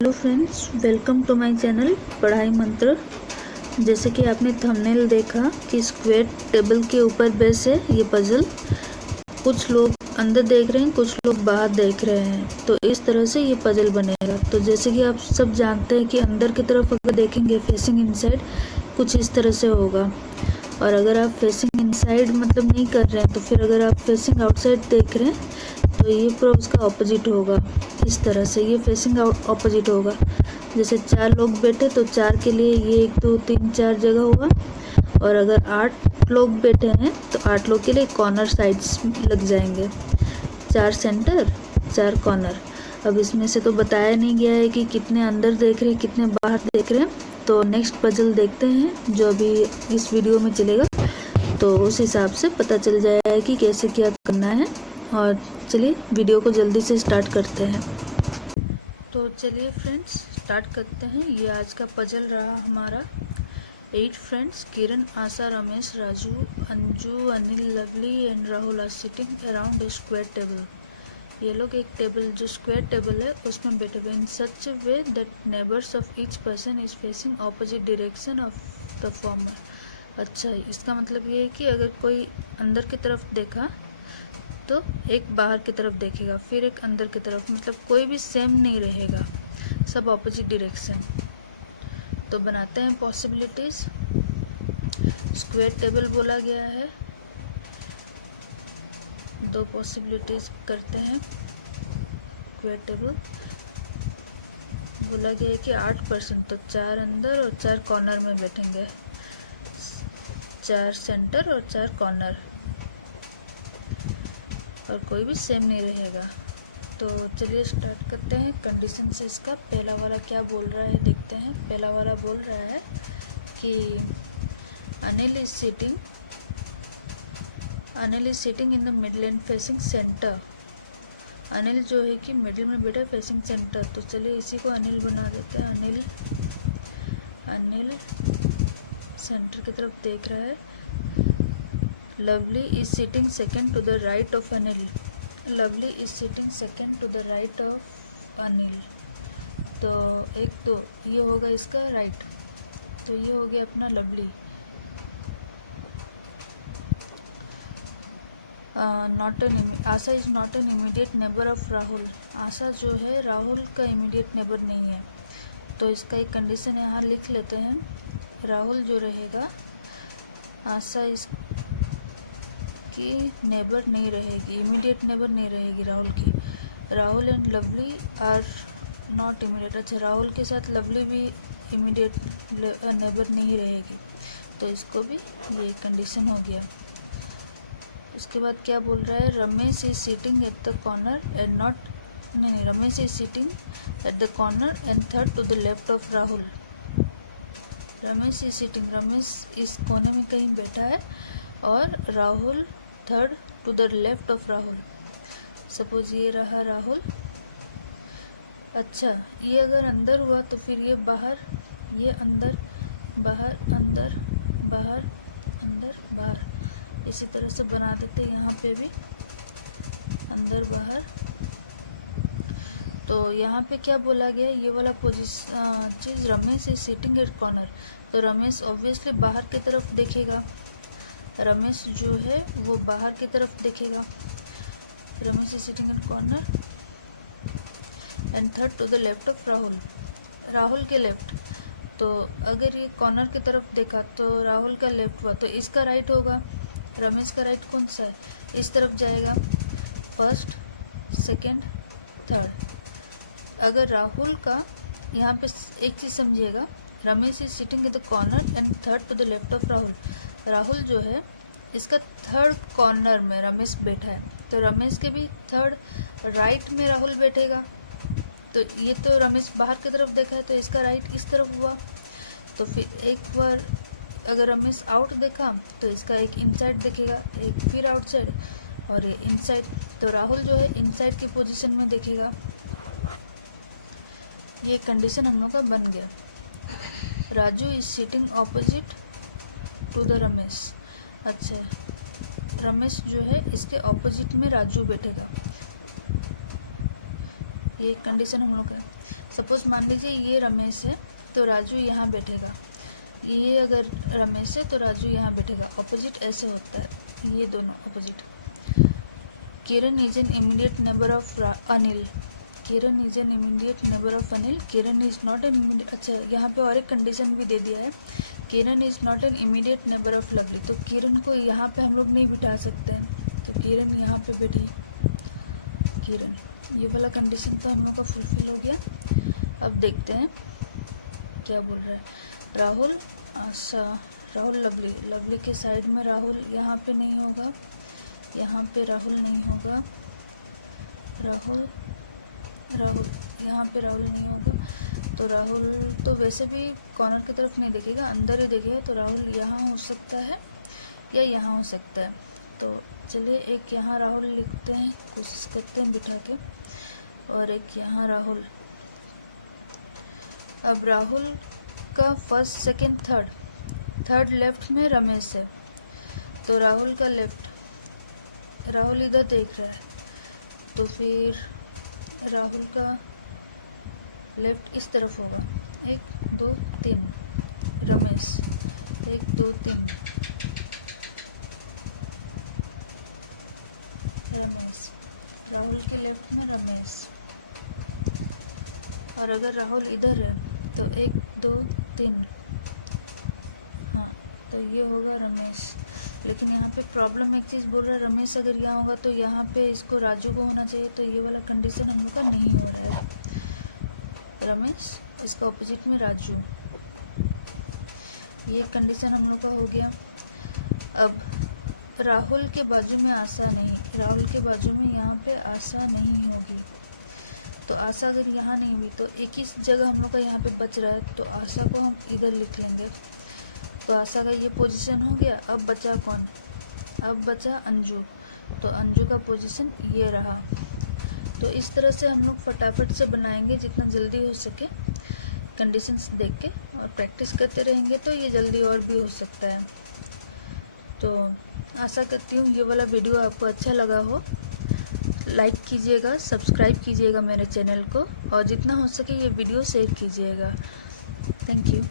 Hello friends, welcome to my channel Padhai Mantra. जैसे कि आपने थंबनेल देखा कि स्क्वायर टेबल के ऊपर बेस है ये पजल। कुछ लोग अंदर देख रहे हैं, कुछ लोग बाहर देख रहे हैं, तो इस तरह से ये पजल बनेगा। तो जैसे कि आप सब जानते हैं कि अंदर की तरफ अगर देखेंगे फेसिंग इनसाइड कुछ इस तरह से होगा, और अगर आप फेसिंग इनसाइड मतलब नहीं कर रहे हैं तो फिर अगर आप फेसिंग आउटसाइड देख रहे हैं तो ये पूरा उसका ऑपोजिट होगा। इस तरह से ये फेसिंग आउट ऑपोजिट होगा। जैसे 4 लोग बैठे तो 4 के लिए ये 1 2 3 4 जगह हुआ, और अगर 8 लोग बैठे हैं तो 8 लोग के लिए कॉर्नर साइड्स लग जाएंगे। 4 सेंटर 4 कॉर्नर। अब इसमें से तो बताया नहीं गया है कि कितने अंदर देख रहे हैं कितने बाहर देख रहे हैं, तो नेक्स्ट पजल देखते हैं जो अभी इस वीडियो में चलेगा, तो उस हिसाब से पता चल जाएगा कि कैसे क्या करना है। और चलिए वीडियो को जल्दी से स्टार्ट करते हैं। तो चलिए फ्रेंड्स स्टार्ट करते हैं। ये आज का पजल रहा हमारा 8 friends Kiran, Asha, Ramesh, Raju, Anju, Anil, Lovely and Rahul are sitting around a square table. ये लोग एक टेबल जो स्क्वायर टेबल है उसमें बैठे हुए in such way that neighbours of each person is facing opposite direction of the former. अच्छा, इसका मतलब ये है कि अगर कोई अंदर की तरफ देखा तो एक बाहर की तरफ देखेगा, फिर एक अंदर की तरफ, मतलब कोई भी सेम नहीं रहेगा, सब ऑपोजिट डायरेक्शन। तो बनाते हैं पॉसिबिलिटीज। स्क्वायर टेबल बोला गया है, 2 पॉसिबिलिटीज करते हैं। स्क्वायर टेबल बोला गया है कि 8% तो 4 अंदर और 4 कॉर्नर में बैठेंगे, 4 सेंटर और 4 कॉर्नर, और कोई भी सेम नहीं रहेगा। तो चलिए स्टार्ट करते हैं कंडीशन से। इसका पहला वाला क्या बोल रहा है देखते हैं। पहला वाला बोल रहा है कि Anil is sitting in the middle and facing centre. Anil जो है कि मिडिल में बैठा है फेसिंग सेंटर, तो चलिए इसी को अनिल बना देते हैं। अनिल सेंटर की तरफ देख रहा है। Lovely is sitting second to the right of Anil. Lovely is sitting second to the right of Anil. तो एक तो ये होगा इसका राइट, तो ये हो गया अपना Lovely. Asha is not an immediate neighbour of Rahul. Asha जो है राहुल का इमीडिएट नेबर नहीं है, तो इसका एक कंडीशन यहाँ लिख लेते हैं। राहुल जो रहेगा आशा इसकी नेबर नहीं रहेगी, इमीडिएट नेबर नहीं रहेगी राहुल की। Rahul and Lovely are not immediate. अच्छा, राहुल के साथ लवली भी इमीडिएट नेबर नहीं रहेगी, तो इसको भी ये कंडीशन हो गया। उसके बाद क्या बोल रहा है, Ramesh is sitting at the corner and not, नहीं, Ramesh is sitting at the corner and third to the left of Rahul. Ramesh is sitting, Ramesh इस कोने में कहीं बैठा है और Rahul third to the left of Rahul. Suppose ये रहा राहुल। अच्छा, ये अगर अंदर हुआ तो फिर ये बाहर, ये अंदर, बाहर, अंदर, बाहर, अंदर, बाहर, इसी तरह से बना देते हैं। यहाँ पे भी अंदर बाहर। तो यहाँ पे क्या बोला गया, ये वाला चीज़, Ramesh is sitting at corner, तो रमेश ऑब्वियसली बाहर की तरफ देखेगा। रमेश जो है वो बाहर की तरफ देखेगा। Ramesh is sitting at corner and third to the left of Rahul, Rahul के लेफ्ट। तो अगर ये कॉर्नर की तरफ देखा तो राहुल का लेफ्ट हुआ, तो इसका राइट होगा। रमेश का राइट कौन सा है, इस तरफ जाएगा, फर्स्ट, सेकंड, थर्ड। अगर राहुल का, यहाँ पे एक चीज़ समझिएगा, Ramesh is sitting in the corner and third to the left of Rahul. Rahul जो है इसका थर्ड कॉर्नर में रमेश बैठा है, तो रमेश के भी थर्ड राइट में राहुल बैठेगा। तो ये तो रमेश बाहर की तरफ देखा है, तो इसका राइट इस तरफ हुआ। तो फिर एक बार अगर रमेश आउट देखा तो इसका एक इनसाइड देखेगा, एक फिर आउटसाइड और ये इनसाइड। तो राहुल जो है इनसाइड की पोजीशन में देखेगा। ये कंडीशन हम लोग का बन गया। Raju is sitting opposite to the Ramesh. अच्छा, रमेश जो है इसके ऑपोजिट में राजू बैठेगा, ये कंडीशन हम लोग का। सपोज मान लीजिए ये रमेश है तो राजू यहाँ बैठेगा, ये अगर रमेश है तो राजू यहाँ बैठेगा। ऑपोजिट ऐसे होता है, ये दोनों opposite. Kiran is an immediate neighbour of Anil. Kiran is an immediate neighbour of Anil. Kiran is not an immediate, अच्छा यहाँ पे और एक कंडीशन भी दे दिया है, Kiran is not an immediate neighbour of Lovely. तो किरण को यहाँ पे हम लोग नहीं बिठा सकते हैं, तो किरण यहाँ पे बैठी। किरण, ये वाला कंडीशन तो हम लोग का फुलफिल हो गया। अब देखते हैं क्या बोल रहा है। राहुल, आशा, राहुल, लवली। लवली के साइड में राहुल यहाँ पे नहीं होगा, यहाँ पे राहुल नहीं होगा। राहुल, राहुल, यहाँ पे राहुल नहीं होगा। तो राहुल तो वैसे भी कॉर्नर की तरफ नहीं देखेगा, अंदर ही देखेगा। तो राहुल यहाँ हो सकता है या यहाँ हो सकता है। तो चलिए एक यहाँ राहुल लिखते हैं, कोशिश करते हैं बिठा के, और एक यहाँ राहुल। अब राहुल का फर्स्ट, सेकंड, थर्ड लेफ्ट में रमेश है, तो राहुल का लेफ्ट, राहुल इधर देख रहा है, तो फिर राहुल का लेफ्ट इस तरफ होगा। 1 2 3 रमेश, 1 2 3 रमेश, राहुल के लेफ्ट में रमेश। और अगर राहुल इधर है तो 1 2 3, हाँ तो ये होगा रमेश। लेकिन यहाँ पे प्रॉब्लम एक चीज़ बोल रहा है, रमेश अगर यहाँ होगा तो यहाँ पे इसको राजू को होना चाहिए, तो ये वाला कंडीशन हम लोग का नहीं हो रहा है। रमेश, इसका ऑपोजिट में राजू, ये कंडीशन हम लोग का हो गया। अब राहुल के बाजू में आशा नहीं, राहुल के बाजू में यहाँ पे आशा नहीं होगी। तो आशा अगर यहाँ नहीं हुई तो एक ही जगह हम लोग का यहाँ पे बच रहा है, तो आशा को हम इधर लिख लेंगे। तो आशा का ये पोजीशन हो गया। अब बचा कौन? अब बचा अंजू। तो अंजू का पोजीशन ये रहा। तो इस तरह से हम लोग फटाफट से बनाएंगे जितना जल्दी हो सके, कंडीशंस देख के, और प्रैक्टिस करते रहेंगे तो ये जल्दी और भी हो सकता है। तो आशा करती हूँ ये वाला वीडियो आपको अच्छा लगा हो। लाइक कीजिएगा, सब्सक्राइब कीजिएगा मेरे चैनल को, और जितना हो सके ये वीडियो शेयर कीजिएगा। Thank you.